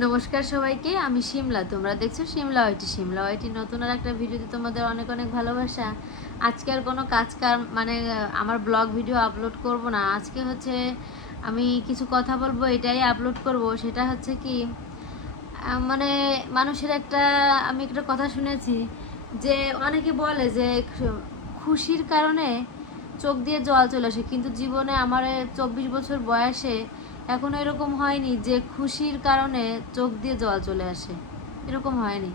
নমস্কার সবাইকে, আমি শিমলা। তোমরা দেখছো শিমলা ওয়াইটি নতুন আর একটা ভিডিওতে তোমাদের অনেক অনেক ভালোবাসা। আজকে আর কোনো কাজ মানে আমার ব্লগ ভিডিও আপলোড করব না। আজকে হচ্ছে আমি কিছু কথা বলবো, এটাই আপলোড করব। সেটা হচ্ছে কি, মানে মানুষের আমি একটা কথা শুনেছি যে অনেকে বলে যে খুশির কারণে চোখ দিয়ে জল চলে আসে, কিন্তু জীবনে আমার 24 বছর বয়সে এখনো এরকম হয়নি যে খুশির কারণে চোখ দিয়ে জল চলে আসে, এরকম হয়নি।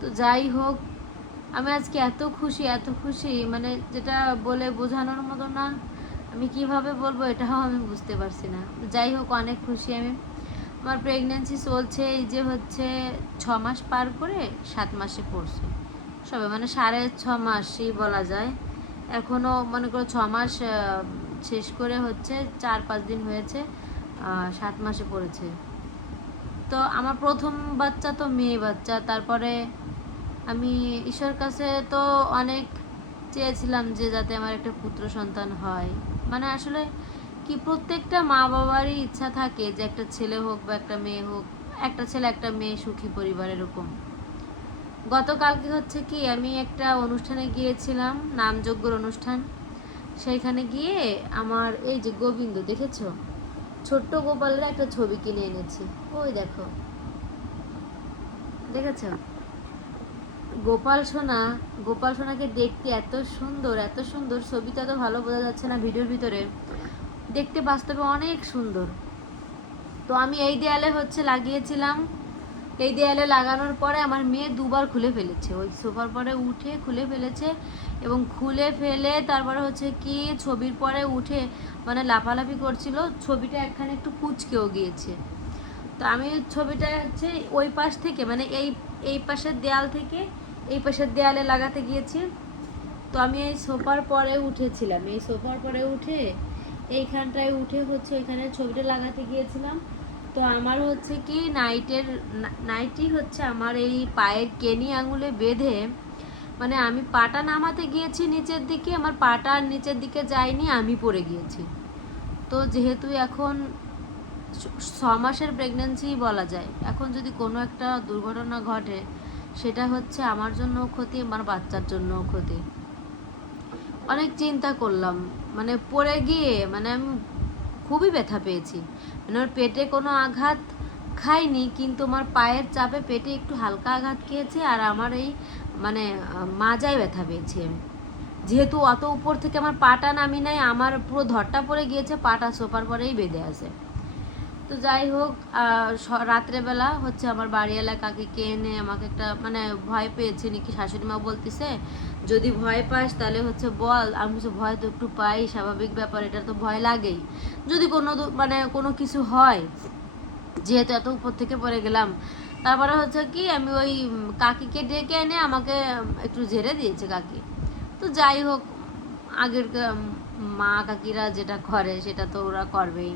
তো যাই হোক, আমি আজকে এত খুশি মানে যেটা বলে বোঝানোর মতো না। আমি কিভাবে বলবো এটাও আমি বুঝতে পারছি না। যাই হোক, অনেক খুশি আমি। আমার প্রেগনেন্সি চলছে, এই যে হচ্ছে 6 মাস পার করে 7 মাসে পড়ছে সবে, মানে 6.5 মাসই বলা যায়। এখনও মনে করো 6 মাস শেষ করে হচ্ছে 4-5 দিন হয়েছে, 7 মাসে পড়েছে। তো আমার প্রথম বাচ্চা তো মেয়ে বাচ্চা। তারপরে আমি ঈশ্বর কাছে তো অনেক চেয়েছিলাম যে যাতে আমার একটা পুত্র সন্তান হয়। মানে আসলে কি, প্রত্যেকটা মা বাবারই ইচ্ছা থাকে যে একটা ছেলে হোক বা একটা মেয়ে হোক, একটা ছেলে একটা মেয়ে, সুখী পরিবার, এরকম। গতকালকে হচ্ছে কি, আমি একটা অনুষ্ঠানে গিয়েছিলাম, নামযজ্ঞর অনুষ্ঠান। সেইখানে গিয়ে আমার এই যে গোবিন্দ দেখেছো, ছোট্ট গোপালের একটা ছবি কিনে এনেছি। ওই দেখো, দেখেছো গোপাল সোনাকে দেখতে এত সুন্দর ছবিতে, এত ভালো বোঝা যাচ্ছে না ভিডিওর ভিতরে, দেখতে বাস্তবে অনেক সুন্দর। তো আমি এই দেয়ালে হচ্ছে লাগিয়েছিলাম। এই দেয়ালে লাগানোর পরে আমার মেয়ে দুবার খুলে ফেলেছে, ওই সোফার পরে উঠে খুলে ফেলেছে, এবং খুলে ফেলে তারপরে হচ্ছে কি ছবির পরে উঠে মানে লাফালাফি করছিল। ছবিটা একখানে একটু কুঁচকেও গিয়েছে। তো আমি ছবিটা হচ্ছে ওই পাশ থেকে, মানে এই পাশের দেয়াল থেকে এই পাশের দেয়ালে লাগাতে গিয়েছি। তো আমি এই সোফার পরে উঠেছিলাম, এই সোফার পরে উঠে এইখানটায় উঠে হচ্ছে ওইখানে ছবিটা লাগাতে গিয়েছিলাম। তো আমার হচ্ছে কি নাইটি হচ্ছে আমার এই পায়ের কেনি আঙুলে বেঁধে, মানে আমি পাটা নামাতে গিয়েছি নিচের দিকে, আমার পাটা নিচের দিকে যায়নি, আমি পড়ে গিয়েছি। তো যেহেতু এখন 6 মাসের প্রেগনেন্সি বলা যায়, এখন যদি কোনো একটা দুর্ঘটনা ঘটে, সেটা হচ্ছে আমার জন্য ক্ষতি, আমার বাচ্চার জন্য ক্ষতি। অনেক চিন্তা করলাম, মানে পড়ে গিয়ে মানে আমি খুবই ব্যথা পেয়েছি। মানে ওর পেটে কোনো আঘাত খাইনি, কিন্তু আমার পায়ের চাপে পেটে একটু হালকা আঘাত খেয়েছে, আর আমার এই মানে মাজায় ব্যথা পেয়েছি আমি। যেহেতু অত উপর থেকে আমার পাটা নামি নাই, আমার পুরো ধরটা পড়ে গিয়েছে, পাটা সোফার পরেই বেঁধে আছে। তো যাই হোক, রাত্রেবেলা হচ্ছে আমার বাড়িওয়ালা কাকিকে এনে আমাকে একটা, মানে ভয় পেয়েছে নাকি শাশুড়ি মা বলতেছে, যদি ভয় পাস তাহলে হচ্ছে বল। আমি কিছু ভয় তো একটু পাই, স্বাভাবিক ব্যাপার, এটা তো ভয় লাগেই যদি মানে কোনো কিছু হয়, যেহেতু এত উপর থেকে পড়ে গেলাম। তারপরে হচ্ছে কি, আমি ওই কাকিকে ডেকে এনে আমাকে একটু ঝেড়ে দিয়েছে কাকি। তো যাই হোক, আগের মা কাকিরা যেটা করে সেটা তো ওরা করবেই।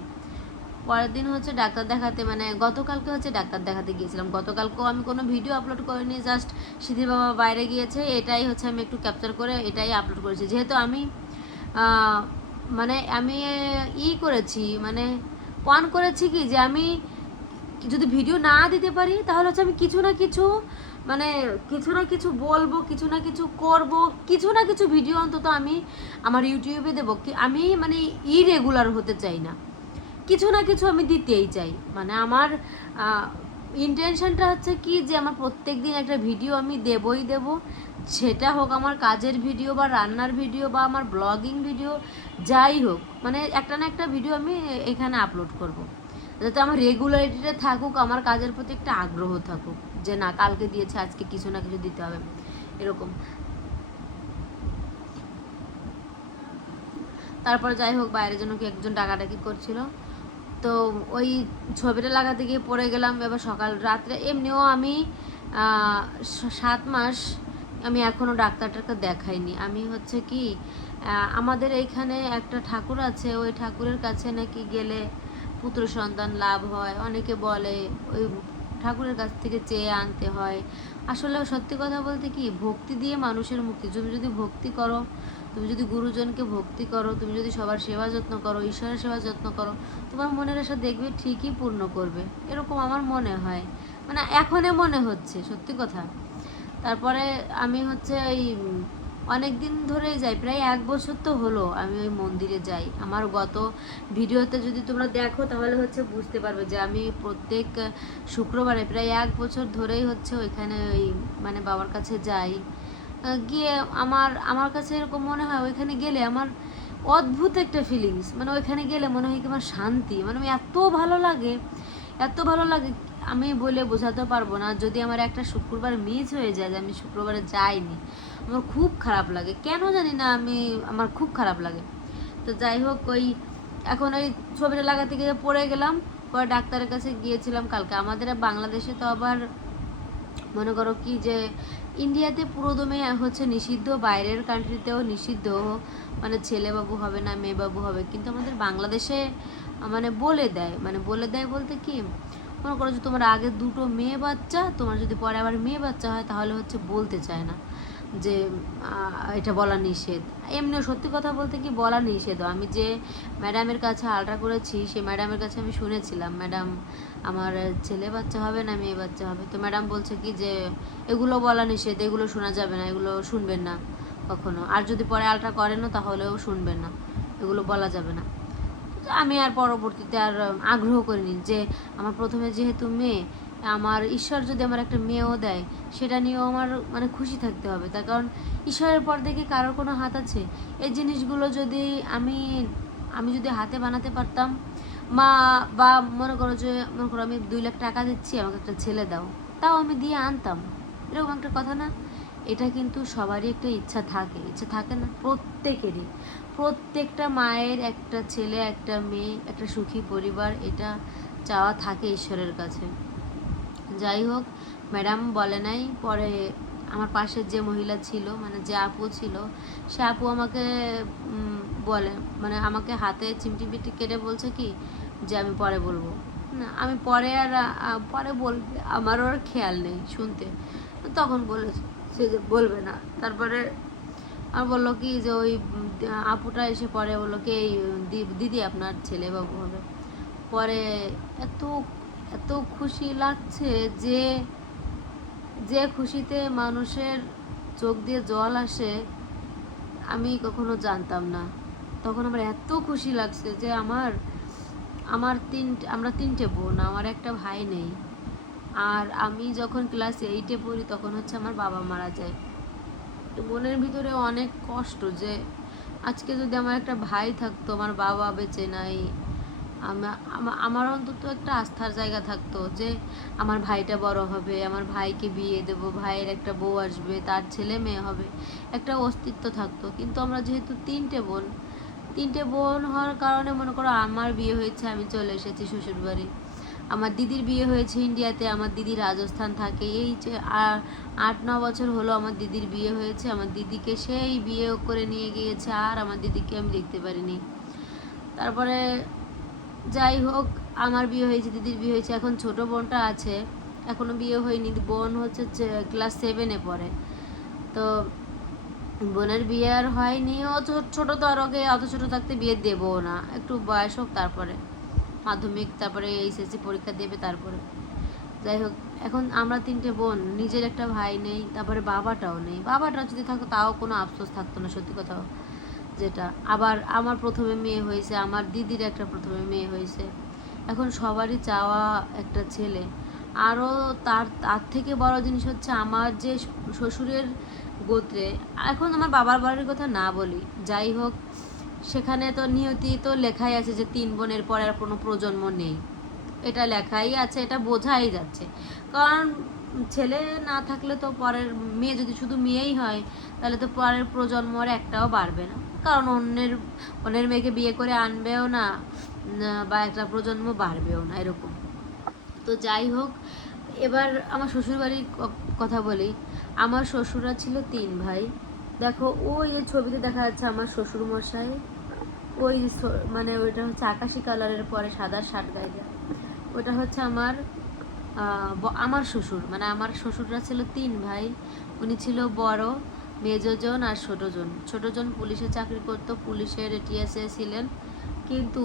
পরের দিন হচ্ছে ডাক্তার দেখাতে, মানে গতকালকে হচ্ছে ডাক্তার দেখাতে গিয়েছিলাম। গতকালকেও আমি কোনো ভিডিও আপলোড করিনি, জাস্ট সিদ্ধির বাবা বাইরে গিয়েছে, এটাই হচ্ছে আমি একটু ক্যাপচার করে এটাই আপলোড করেছি। যেহেতু আমি মানে আমি করেছি, মানে অন করেছি কি, যে আমি যদি ভিডিও না দিতে পারি তাহলে হচ্ছে আমি কিছু না কিছু, মানে কিছু না কিছু বলবো, কিছু না কিছু করব, কিছু না কিছু ভিডিও অন্তত আমি আমার ইউটিউবে দেবো। আমি মানে ইরেগুলার হতে চাই না, কিছু না কিছু আমি দিতেই চাই। মানে আমার ইন্টেনশনটা হচ্ছে কি, যে আমার প্রত্যেক দিন একটা ভিডিও আমি দেবই দেব, সেটা হোক আমার কাজের ভিডিও বা রান্নার ভিডিও বা আমার ব্লগিং ভিডিও, যাই হোক, মানে একটা না একটা ভিডিও আমি এখানে আপলোড করব, যাতে আমার রেগুলারিটিটা থাকুক, আমার কাজের প্রতি একটা আগ্রহ থাকুক, যে না কালকে দিয়েছে আজকে কিছু না কিছু দিতে হবে, এরকম। তারপর যাই হোক, বাইরের জন্য কি একজন ডাকাডাকি করছিল, তো ওই ছবিটা লাগাতে গিয়ে পড়ে গেলাম। এবার সকাল রাত্রে এমনিও আমি 7 মাস আমি এখনও ডাক্তারটাকে দেখাইনি। আমি হচ্ছে কি, আমাদের এইখানে একটা ঠাকুর আছে, ওই ঠাকুরের কাছে নাকি গেলে পুত্র সন্তান লাভ হয়, অনেকে বলে ওই ঠাকুরের কাছ থেকে চেয়ে আনতে হয়। আসলে সত্যি কথা বলতে কি, ভক্তি দিয়ে মানুষের মুক্তি, তুমি যদি ভক্তি করো তুমি যদি গুরুজনকে ভক্তি করো, তুমি যদি সবার সেবা যত্ন করো, ঈশ্বরের সেবা যত্ন করো, তোমার মনের আশা দেখবে ঠিকই পূর্ণ করবে, এরকম আমার মনে হয়, মানে এখনে মনে হচ্ছে সত্যি কথা। তারপরে আমি হচ্ছে ওই অনেক দিন ধরেই যাই, প্রায় 1 বছর তো হলো আমি ওই মন্দিরে যাই। আমার গত ভিডিওতে যদি তোমরা দেখো তাহলে হচ্ছে বুঝতে পারবে যে আমি প্রত্যেক শুক্রবারে প্রায় 1 বছর ধরেই হচ্ছে ওইখানে ওই মানে বাবার কাছে যাই। গিয়ে আমার আমার কাছে এরকম মনে হয় ওইখানে গেলে আমার অদ্ভুত একটা ফিলিংস, মানে ওইখানে গেলে মনে হয় কি আমার শান্তি, মানে এত ভালো লাগে, এত ভালো লাগে আমি বলে বোঝাতে পারবো না। যদি আমার একটা শুক্রবার মিস হয়ে যায় যে আমি শুক্রবারে যাইনি, আমার খুব খারাপ লাগে, কেন জানি না, আমার খুব খারাপ লাগে। তো যাই হোক, ওই এখন ওই ছবিটা লাগাতে গিয়ে পড়ে গেলাম, পরে ডাক্তারের কাছে গিয়েছিলাম কালকে। আমাদের বাংলাদেশে তো আবার মনে করো কি যে ইন্ডিয়াতে পুরোদমে হচ্ছে নিষিদ্ধ, বাইরের কান্ট্রিতেও নিষিদ্ধ, মানে ছেলে বাবু হবে না মেয়ে বাবু হবে, কিন্তু আমাদের বাংলাদেশে মানে বলে দেয় বলতে কি, মনে করো যে তোমার আগে 2টো মেয়ে বাচ্চা, তোমার যদি পরে আবার মেয়ে বাচ্চা হয় তাহলে হচ্ছে বলতে চায় না যে এটা বলা নিষেধ। এমনিও সত্যি কথা বলতে কি বলা নিষেধ। আমি যে ম্যাডামের কাছে আলট্রা করেছি সেই ম্যাডামের কাছে আমি শুনেছিলাম, ম্যাডাম আমার ছেলে বাচ্চা হবে না মেয়ে বাচ্চা হবে, তো ম্যাডাম বলছে কি যে এগুলো বলা নিষেধ, এগুলো শোনা যাবে না, এগুলো শুনবেন না কখনো, আর যদি পরে আলট্রা করেনও তাহলেও শুনবেন না, এগুলো বলা যাবে না। আমি আর পরবর্তীতে আর আগ্রহ করিনি যে আমার প্রথমে যেহেতু মেয়ে, আমার ঈশ্বর যদি আমার একটা মেয়েও দেয় সেটা নিয়েও আমার মানে খুশি থাকতে হবে, তার কারণ ঈশ্বরের পর দেখে কারোর কোনো হাত আছে? এই জিনিসগুলো যদি আমি আমি যদি হাতে বানাতে পারতাম, মা বা মনে করো আমি 2 লাখ টাকা দিচ্ছি, আমাকে একটা ছেলে দাও, তাও আমি দিয়ে আনতাম, এরকম একটা কথা না? এটা কিন্তু সবারই একটা ইচ্ছা থাকে না প্রত্যেকেরই, প্রত্যেকটা মায়ের একটা ছেলে একটা মেয়ে একটা সুখী পরিবার, এটা চাওয়া থাকে ঈশ্বরের কাছে। যাই হোক, ম্যাডাম বলে নাই, পরে আমার পাশে যে মহিলা ছিল মানে যে আপু ছিল, সে আপু আমাকে বলে, মানে আমাকে হাতে চিমটি পিটি কেটে বলছে কি যে আমি পরে বলবো না, আমি পরে আর পরে বলবে আমারও আর খেয়াল নেই শুনতে, তখন বলেছে সে যে বলবে না। তারপরে আর বললো কি যে ওই আপুটা এসে পরে বললো কি এই দিদি আপনার ছেলে বাবু হবে। পরে এত এত খুশি লাগছে যে যে খুশিতে মানুষের চোখ দিয়ে জল আসে আমি কখনো জানতাম না। তখন আমার এত খুশি লাগছে যে আমরা 3টে বোন, আমার একটা ভাই নেই। আর আমি যখন ক্লাস 8-এ পড়ি তখন হচ্ছে আমার বাবা মারা যায়। তো মনের ভিতরে অনেক কষ্ট যে আজকে যদি আমার একটা ভাই থাকতো, আমার বাবা বেঁচে নাই, আমার অন্তত একটা আস্থার জায়গা থাকতো যে আমার ভাইটা বড় হবে, আমার ভাইকে বিয়ে দেব, ভাইয়ের একটা বউ আসবে, তার ছেলে মেয়ে হবে, একটা অস্তিত্ব থাকতো। কিন্তু আমরা যেহেতু 3টে বোন হওয়ার কারণে মনে করো আমার বিয়ে হয়েছে, আমি চলে এসেছি শ্বশুরবাড়ি, আমার দিদির বিয়ে হয়েছে ইন্ডিয়াতে, আমার দিদি রাজস্থান থাকে, এই যে 8-9 বছর হলো আমার দিদির বিয়ে হয়েছে, আমার দিদিকে সেই বিয়ে করে নিয়ে গিয়েছে, আর আমার দিদিকে আমি দেখতে পারিনি। তারপরে যাই হোক, আমার বিয়ে হয়েছে, দিদির বিয়ে হয়েছে, এখন ছোট বোনটা আছে, এখনো বিয়ে হয়নি, বোন হচ্ছে ক্লাস 7-এ পড়ে। তো বোনের বিয়ে আর হয়নি, ও ছোট, তো আর ওকে অত ছোট থাকতে বিয়ে দেবো না, একটু বয়স হোক, তারপরে মাধ্যমিক, তারপরে এইচএসসি পরীক্ষা দেবে, তারপরে। যাই হোক, এখন আমরা 3টে বোন, নিজের একটা ভাই নেই, তারপরে বাবাটাও নেই। বাবাটা যদি থাকতো তাও কোনো আফসোস থাকতো না সত্যি কথা যেটা। আবার আমার প্রথমে মেয়ে হয়েছে, আমার দিদির একটা প্রথমে মেয়ে হয়েছে, এখন সবারই চাওয়া একটা ছেলে। আরও তার থেকে বড় জিনিস হচ্ছে আমার যে শ্বশুরের গোত্রে, এখন আমার বাবার বাড়ির কথা না বলি, যাই হোক, সেখানে তো নিয়তি তো লেখাই আছে যে 3 বোনের পরে আর কোনো প্রজন্ম নেই, এটা লেখাই আছে, এটা বোঝাই যাচ্ছে। কারণ ছেলে না থাকলে তো পরের মেয়ে যদি শুধু মেয়েই হয় তাহলে তো পরের প্রজন্মর একটাও বাড়বে না, কারণ অন্যের মেয়েকে বিয়ে করে আনবেও না, বা একটা প্রজন্ম বাড়বেও না, এরকম। তো যাই হোক, এবার আমার শ্বশুরবাড়ির কথা বলি। আমার শ্বশুররা ছিল 3 ভাই। দেখো ওই এই ছবিতে দেখা যাচ্ছে আমার শ্বশুর মশাই, ওই মানে ওইটা হচ্ছে আকাশি কালারের পরে সাদা শার্ট গায়ে, ওটা হচ্ছে আমার শ্বশুর, মানে আমার শ্বশুররা ছিল 3 ভাই, উনি ছিল বড়, মেজোজন আর ছোটোজন। ছোটোজন পুলিশে চাকরি করতো, পুলিশের টিএসএ ছিলেন, কিন্তু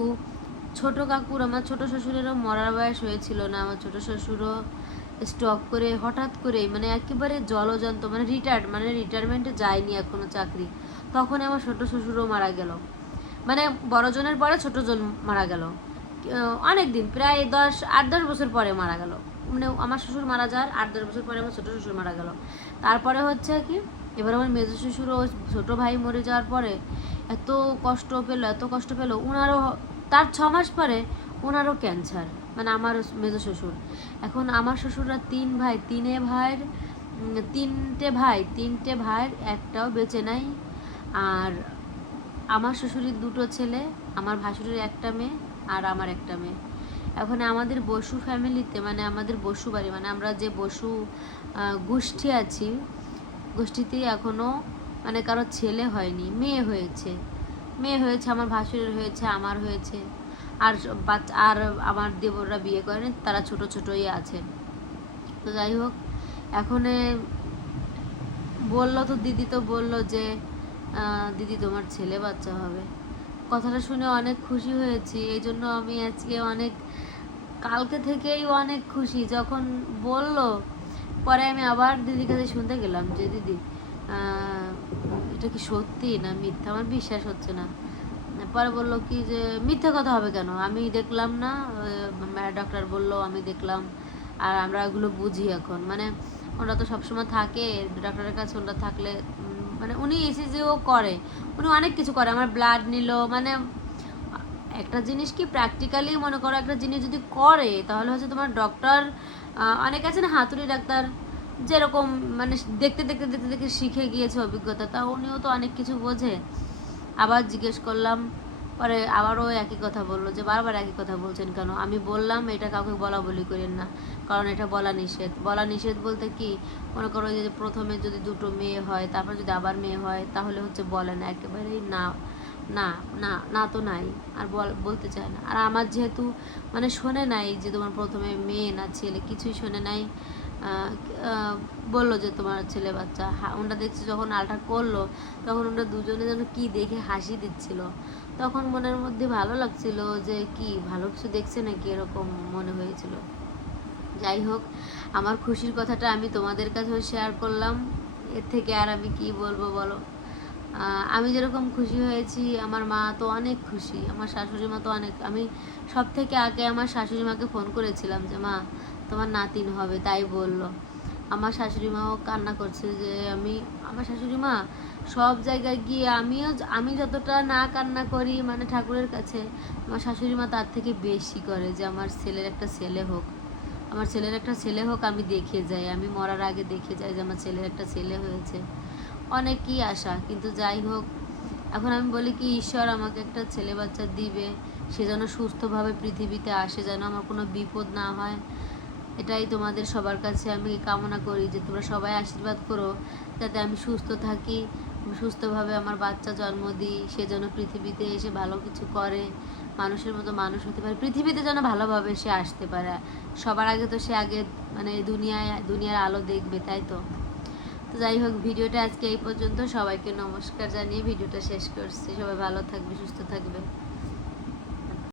ছোটো কাকুর, আমার ছোটো শ্বশুরেরও মরার বয়স হয়েছিল না। আমার ছোটো শ্বশুরও স্টক করে হঠাৎ করে, মানে একেবারে জলজন্ত, মানে রিটায়ারমেন্টে যায়নি এখনো চাকরি, তখন আমার ছোটো শ্বশুরও মারা গেল। মানে বড়জনের পরে ছোটোজন মারা গেল অনেক দিন, প্রায় 8-10 বছর পরে মারা গেল। মানে আমার শ্বশুর মারা যাওয়ার 8-10 বছর পরে আমার ছোটো শ্বশুর মারা গেল। তারপরে হচ্ছে কি, এবার আমার মেজো শ্বশুরও ছোটো ভাই মরে যাওয়ার পরে এত কষ্ট পেলো ওনারও, তার 6 মাস পরে ওনারও ক্যান্সার, মানে আমার মেজো শ্বশুর। এখন আমার শ্বশুররা 3 ভাই, 3টে ভাইয়ের একটাও বেঁচে নাই। আর আমার শ্বশুরের 2টো ছেলে, আমার ভাসুরের একটা মেয়ে আর আমার একটা মেয়ে। এখন আমাদের বসু ফ্যামিলিতে, মানে আমাদের বসু বাড়ি, মানে আমরা যে বসু গোষ্ঠী আছি, গোষ্ঠীতেই এখনও মানে কারো ছেলে হয়নি, মেয়ে হয়েছে। আমার ভাসুরের হয়েছে, আমার হয়েছে, আর আর আমার দেবররা বিয়ে করেনি, তারা ছোট ছোটই আছে। তো যাই হোক, এখন বললো তো, দিদি তো বললো যে দিদি তোমার ছেলে বাচ্চা হবে। কথাটা শুনে অনেক খুশি হয়েছি, এই জন্য আমি আজকে কালকে থেকেই অনেক খুশি। যখন বললো, পরে আমি আবার দিদির কাছে শুনতে গেলাম যে দিদি এটা কি সত্যি না মিথ্যা, আমার বিশ্বাস হচ্ছে না। পরে বললো কি যে মিথ্যা কথা হবে কেন, আমি দেখলাম না, ডক্টর বললো আমি দেখলাম, আর আমরা এগুলো বুঝি এখন। মানে ওরা তো সবসময় থাকে ডক্টরের কাছে, ওরা থাকলে মানে উনি ইসিজিও করে, উনি অনেক কিছু করে, আমার ব্লাড নিল। মানে একটা জিনিস কি প্র্যাকটিক্যালি মনে করো, একটা জিনিস যদি করে তাহলে হচ্ছে তোমার ডক্টর, অনেক আছে না হাতুড়ি ডাক্তার, যেরকম মানে দেখতে দেখতে দেখতে দেখতে শিখে গিয়েছে অভিজ্ঞতা, তা উনিও তো অনেক কিছু বোঝে। আবার জিজ্ঞেস করলাম, পরে আবারও একই কথা বললো যে বারবার একই কথা বলছেন কেন। আমি বললাম এটা কাউকে বলা বলি করেন না, কারণ এটা বলা নিষেধ বলতে কি, মনে করো যে প্রথমে যদি 2টো মেয়ে হয়, তারপর যদি আবার মেয়ে হয়, তাহলে হচ্ছে বলে না, একেবারেই না না না না তো নাই, আর বলতে চায় না। আর আমার যেহেতু মানে শোনে নাই যে তোমার প্রথমে মেয়ে না ছেলে, কিছুই শোনে নাই, বললো যে তোমার ছেলে বাচ্চা। ওনারা দেখছি যখন আলট্রা করলো, তখন ওনারা দুজনে যেন কি দেখে হাসি দিচ্ছিল, তখন মনের মধ্যে ভালো লাগছিল যে কি ভালো কিছু দেখছে নাকি, এরকম মনে হয়েছিল। যাই হোক, আমার খুশির কথাটা আমি তোমাদের কাছেও শেয়ার করলাম, এর থেকে আর আমি কি বলবো বলো। আমি যেরকম খুশি হয়েছি, আমার মা তো অনেক খুশি, আমার শাশুড়ি মা তো অনেক। আমি সব থেকে আগে আমার শাশুড়ি মাকে ফোন করেছিলাম যে মা তোমার নাতিন হবে, তাই বললো। আমার শাশুড়ি মাও কান্না করছে যে আমার শাশুড়ি মা সব জায়গায় গিয়ে আমি যতটা না কান্না করি মানে ঠাকুরের কাছে, আমার শাশুড়ি মা তার থেকে বেশি করে যে আমার ছেলের একটা ছেলে হোক, আমি দেখে যাই, আমি মরার আগে দেখে যাই যে আমার ছেলের একটা ছেলে হয়েছে। অনেকই আশা, কিন্তু যাই হোক, এখন আমি বলি কি ঈশ্বর আমাকে একটা ছেলে বাচ্চা দিবে, সে যেন সুস্থভাবে পৃথিবীতে আসে, যেন আমার কোনো বিপদ না হয়। এটাই তোমাদের সবার কাছে আমি কামনা করি যে তোমরা সবাই আশীর্বাদ করো যাতে আমি সুস্থ থাকি, সুস্থভাবে আমার বাচ্চা জন্ম দিই, সে যেন পৃথিবীতে এসে ভালো কিছু করে, মানুষের মতো মানুষ হতে পারে, পৃথিবীতে যেন ভালোভাবে সে আসতে পারে। সবার আগে তো সে আগে মানে দুনিয়ার আলো দেখবে, তাই তো। তো যাই হোক, ভিডিওটা আজকে এই পর্যন্ত। সবাইকে নমস্কার জানিয়ে ভিডিওটা শেষ করছি। সবাই ভালো থাকবে, সুস্থ থাকবে।